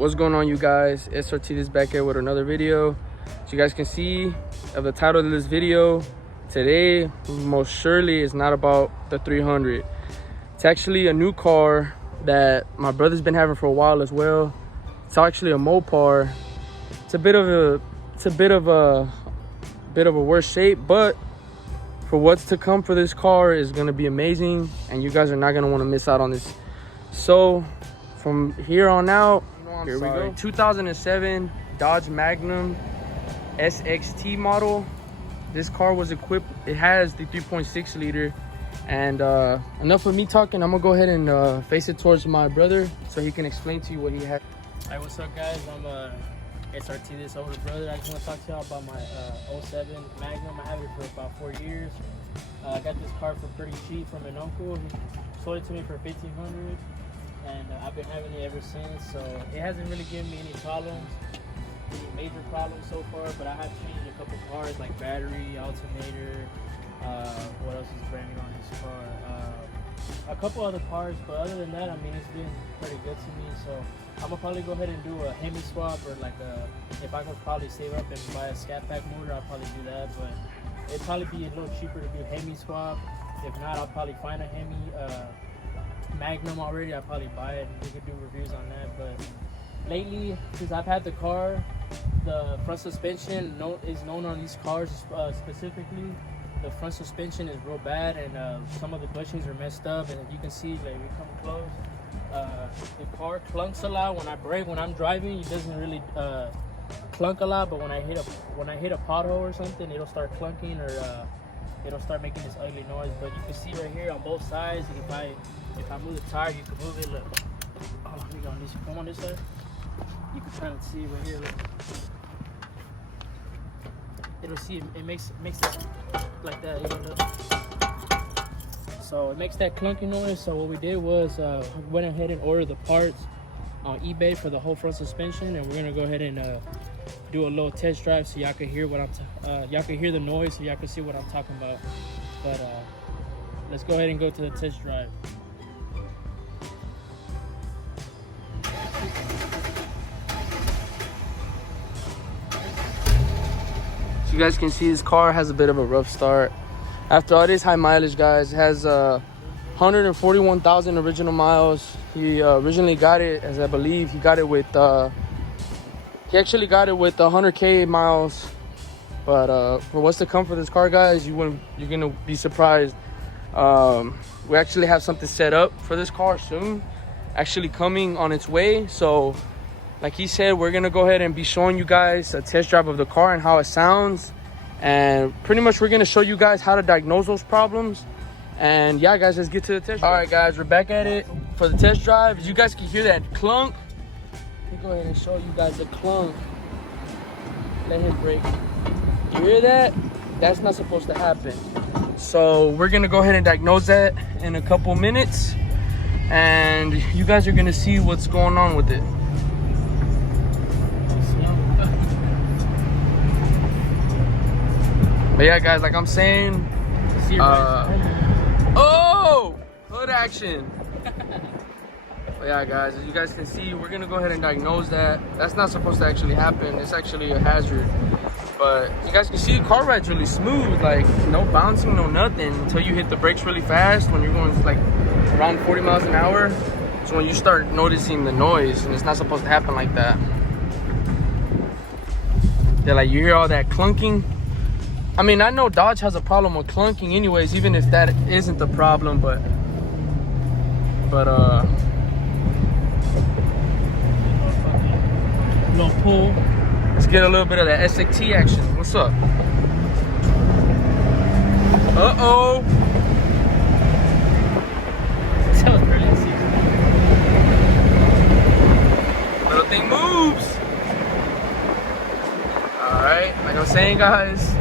What's going on, you guys? SRT is back here with another video. As you guys can see of the title of this video, today most surely is not about the 300. It's actually a new car that my brother's been having for a while as well. It's actually a Mopar. It's a bit of a worse shape, but for what's to come for this car is gonna be amazing, and you guys are not gonna want to miss out on this. So from here on out, here we go. 2007 Dodge Magnum SXT model. This car was equipped, it has the 3.6 liter. And enough of me talking, I'm gonna go ahead and face it towards my brother so he can explain to you what he had. Hey, what's up, guys? I'm SRT, this older brother. I just want to talk to y'all about my 07 Magnum. I have it for about 4 years. I got this car for pretty cheap from an uncle. He sold it to me for $1,500, and I've been having it ever since. So it hasn't really given me any problems, any major problems so far. But I have changed a couple parts like battery, alternator. What else is brand new on this car? A couple other parts, but other than that, I mean, it's been pretty good to me. So I'm gonna probably go ahead and do a Hemi swap, or like if I could probably save up and buy a Scat Pack motor, I'll probably do that. But it'd probably be a little cheaper to do a Hemi swap. If not, I'll probably find a Hemi Magnum already. I'll probably buy it and we could do reviews on that. But lately, since I've had the car, the front suspension is known on these cars specifically. The front suspension is real bad, and some of the bushings are messed up. And if you can see, like, we come close, the car clunks a lot when I brake. When I'm driving, it doesn't really clunk a lot, but when I hit a pothole or something, it'll start clunking, or it'll start making this ugly noise. But you can see right here on both sides, if I move the tire, you can move it. Look, oh, let me go on this. Come on this side. You can kind of see right here. Look. It'll see it makes this like that, you know. So it makes that clunky noise. So what we did was went ahead and ordered the parts on eBay for the whole front suspension, and we're gonna go ahead and do a little test drive so y'all can hear what y'all can hear the noise, so y'all can see what I'm talking about. But let's go ahead and go to the test drive. You guys can see this car has a bit of a rough start. After all this high mileage, guys, it has 141,000 original miles. He originally got it, as I believe, he actually got it with 100K miles. But for what's to come for this car, guys, you're gonna be surprised. We actually have something set up for this car soon, actually coming on its way. So like he said, we're gonna go ahead and be showing you guys a test drive of the car and how it sounds, and pretty much we're gonna show you guys how to diagnose those problems. And yeah, guys, let's get to the test drive. All right, guys, we're back at it for the test drive. As you guys can hear that clunk, let me go ahead and show you guys the clunk. Let him brake. You hear that? That's not supposed to happen. So we're gonna go ahead and diagnose that in a couple minutes, and you guys are gonna see what's going on with it. But yeah, guys, like I'm saying, oh, hood action. But yeah, guys, as you guys can see, we're gonna go ahead and diagnose that. That's not supposed to actually happen. It's actually a hazard. But you guys can see the car ride's really smooth, like no bouncing, no nothing, until you hit the brakes really fast. When you're going like around 40 miles an hour, it's when you start noticing the noise, and it's not supposed to happen like that. Yeah, like you hear all that clunking. I mean, I know Dodge has a problem with clunking anyways, even if that isn't the problem, but Little pull. let's get a little bit of that SXT action. What's up? Uh-oh. Little thing moves. All right, like I was saying, guys,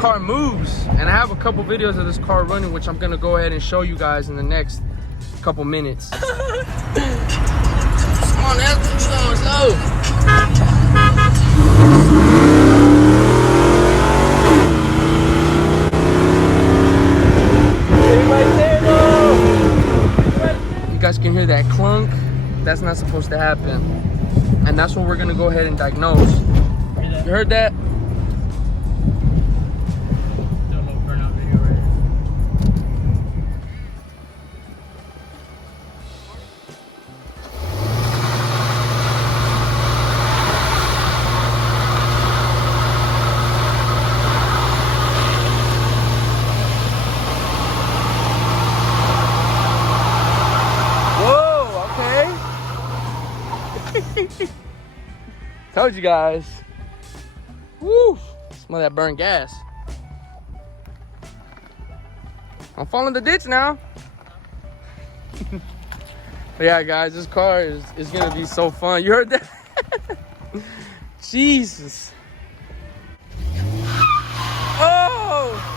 car moves, and I have a couple videos of this car running, which I'm gonna go ahead and show you guys in the next couple minutes. Come on, that's slow. You guys can hear that clunk. That's not supposed to happen. and that's what we're gonna go ahead and diagnose. You heard that? Told you guys. Woo! Smell that burnt gas. I'm falling the ditch now. But yeah, guys, this car is gonna be so fun. You heard that? Jesus. Oh!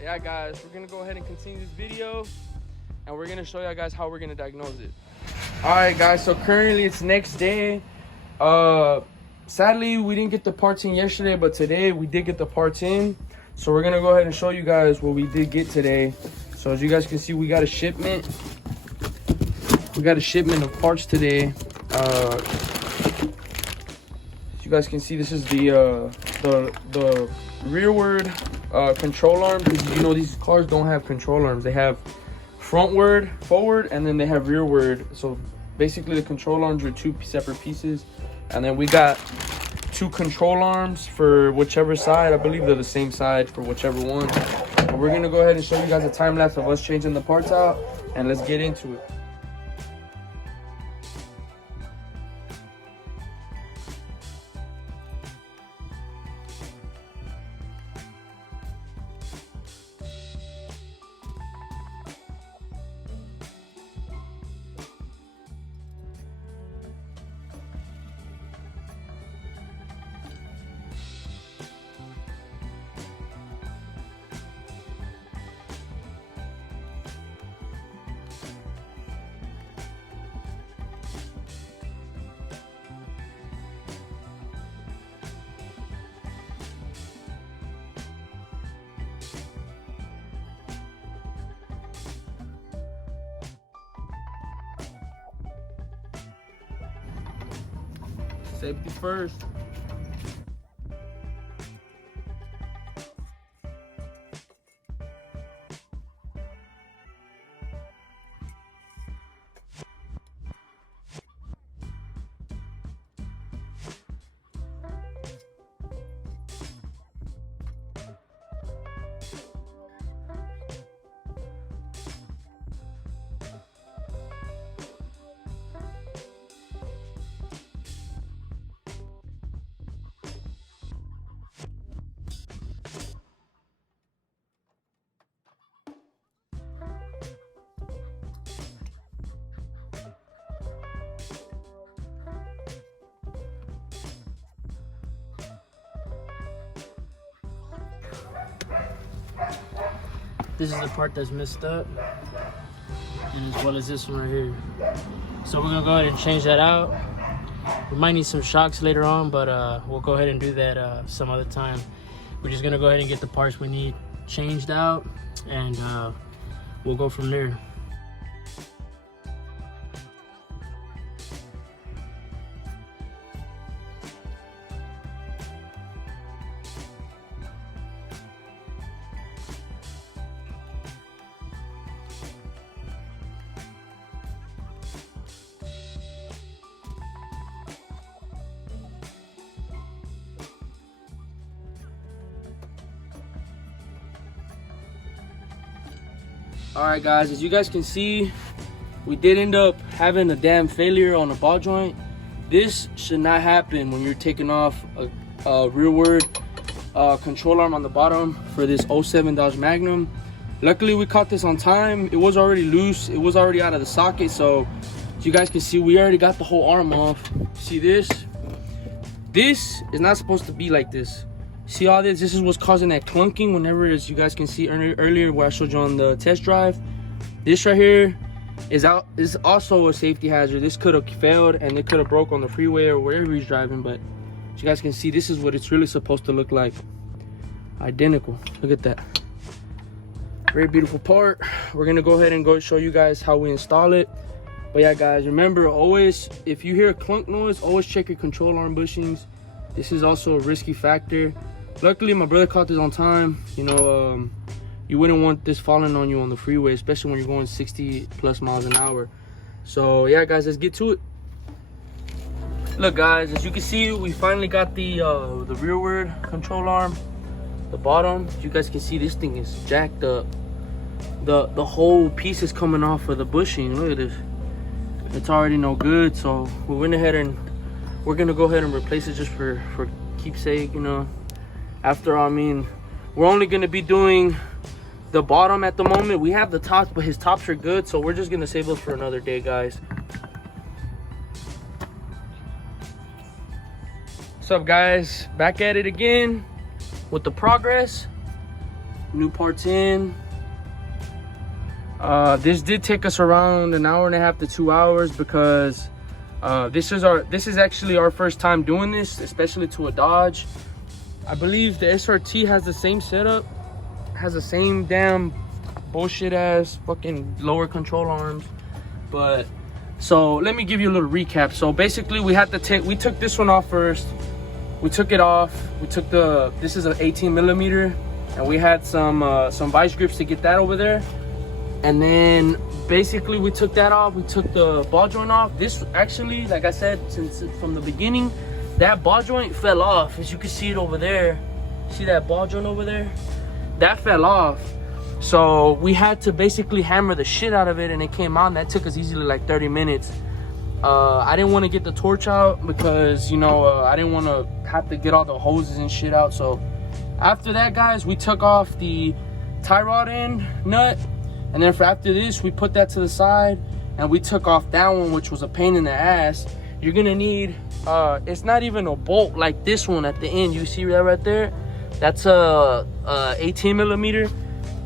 Yeah, guys, we're gonna go ahead and continue this video, and we're gonna show you guys how we're gonna diagnose it. All right, guys, so currently it's next day. Sadly, we didn't get the parts in yesterday, but today we did get the parts in. So we're gonna go ahead and show you guys what we did get today. So as you guys can see, we got a shipment. We got a shipment of parts today. As you guys can see, this is the rearward control arm, because you know these cars don't have control arms. They have frontward, forward, and then they have rearward. So basically the control arms are two separate pieces, and then we got two control arms for whichever side. I believe they're the same side for whichever one. But we're gonna go ahead and show you guys a time lapse of us changing the parts out, and let's get into it. Safety first. This is the part that's messed up, and as well as this one right here. So we're gonna go ahead and change that out. We might need some shocks later on, but we'll go ahead and do that some other time. We're just gonna go ahead and get the parts we need changed out, and we'll go from there. All right, guys, as you guys can see, we did end up having a damn failure on a ball joint. This should not happen when you're taking off a rearward control arm on the bottom for this 07 Dodge Magnum. Luckily, we caught this on time. It was already loose. It was already out of the socket. So as you guys can see, we already got the whole arm off. See this? This is not supposed to be like this. See all this? This is what's causing that clunking whenever, as you guys can see earlier where I showed you on the test drive. This right here is also a safety hazard. This could have failed and it could have broke on the freeway or wherever he's driving, but as you guys can see, this is what it's really supposed to look like. Identical. Look at that. Very beautiful part. We're gonna go ahead and go show you guys how we install it. But yeah, guys, remember, always, if you hear a clunk noise, always check your control arm bushings. This is also a risky factor. Luckily, my brother caught this on time. You know, you wouldn't want this falling on you on the freeway, especially when you're going 60 plus miles an hour. So yeah, guys, let's get to it. Look, guys, as you can see, we finally got the rearward control arm. The bottom, as you guys can see, this thing is jacked up. The whole piece is coming off of the bushing. Look at this. It's already no good, so we went ahead and we're gonna go ahead and replace it just for keepsake, you know. After all, I mean, we're only gonna be doing the bottom at the moment. We have the tops, but his tops are good, so we're just gonna save those for another day, guys. What's up, guys? Back at it again with the progress. New parts in. This did take us around an hour and a half to 2 hours because this is actually our first time doing this, especially to a Dodge. I believe the SRT has the same setup, has the same damn bullshit ass fucking lower control arms. But so let me give you a little recap. So basically we took this one off first. We took it off. We took this is an 18 millimeter, and we had some vice grips to get that over there. And then basically we took that off. We took the ball joint off. This actually, like I said, since from the beginning, that ball joint fell off. As you can see it over there. See that ball joint over there? That fell off. So we had to basically hammer the shit out of it, and it came out, and that took us easily like 30 minutes. I didn't want to get the torch out because, you know, I didn't want to have to get all the hoses and shit out. So after that, guys, we took off the tie rod end nut. And then after this, we put that to the side and we took off that one, which was a pain in the ass. You're gonna need, it's not even a bolt like this one at the end. You see that right there? That's a 18 millimeter.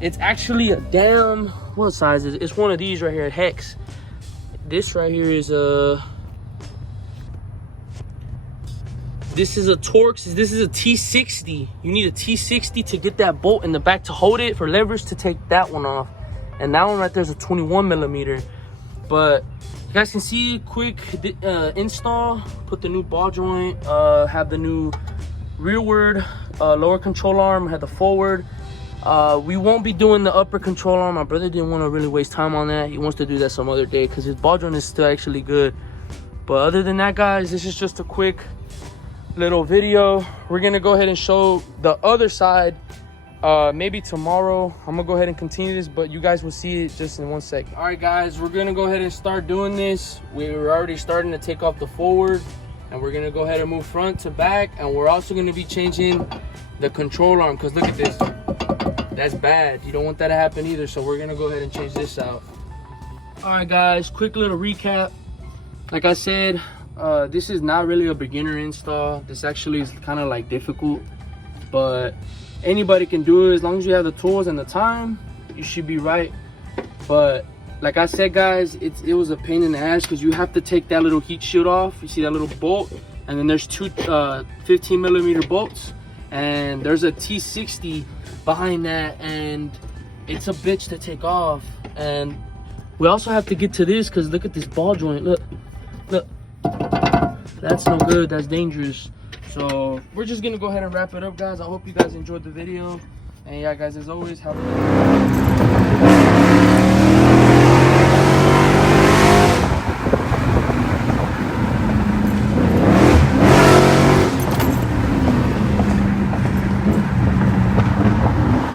It's actually a damn, what size is it? It's one of these right here, hex. This right here is this is a Torx. This is a T60. You need a T60 to get that bolt in the back to hold it, for leverage to take that one off. And that one right there is a 21 millimeter. But you guys can see, quick install. Put the new ball joint, have the new rearward lower control arm, have the forward. We won't be doing the upper control arm. My brother didn't want to really waste time on that. He wants to do that some other day because his ball joint is still actually good. But other than that, guys, this is just a quick little video. We're gonna go ahead and show the other side maybe tomorrow. I'm gonna go ahead and continue this, but you guys will see it just in 1 second. All right, guys, we're gonna go ahead and start doing this. We're already starting to take off the forward, and we're gonna go ahead and move front to back, and we're also gonna be changing the control arm, because look at this. That's bad. You don't want that to happen either, so we're gonna go ahead and change this out. All right, guys, quick little recap. Like I said, this is not really a beginner install. This actually is kind of like difficult, but anybody can do it as long as you have the tools and the time. You should be right. But like I said, guys, it was a pain in the ass because you have to take that little heat shield off. You see that little bolt, and then there's two 15 millimeter bolts, and there's a T60 behind that, and it's a bitch to take off. And we also have to get to this because look at this ball joint. Look, that's no good. That's dangerous. So we're just gonna go ahead and wrap it up, guys. I hope you guys enjoyed the video, and yeah, guys, as always, have a good one.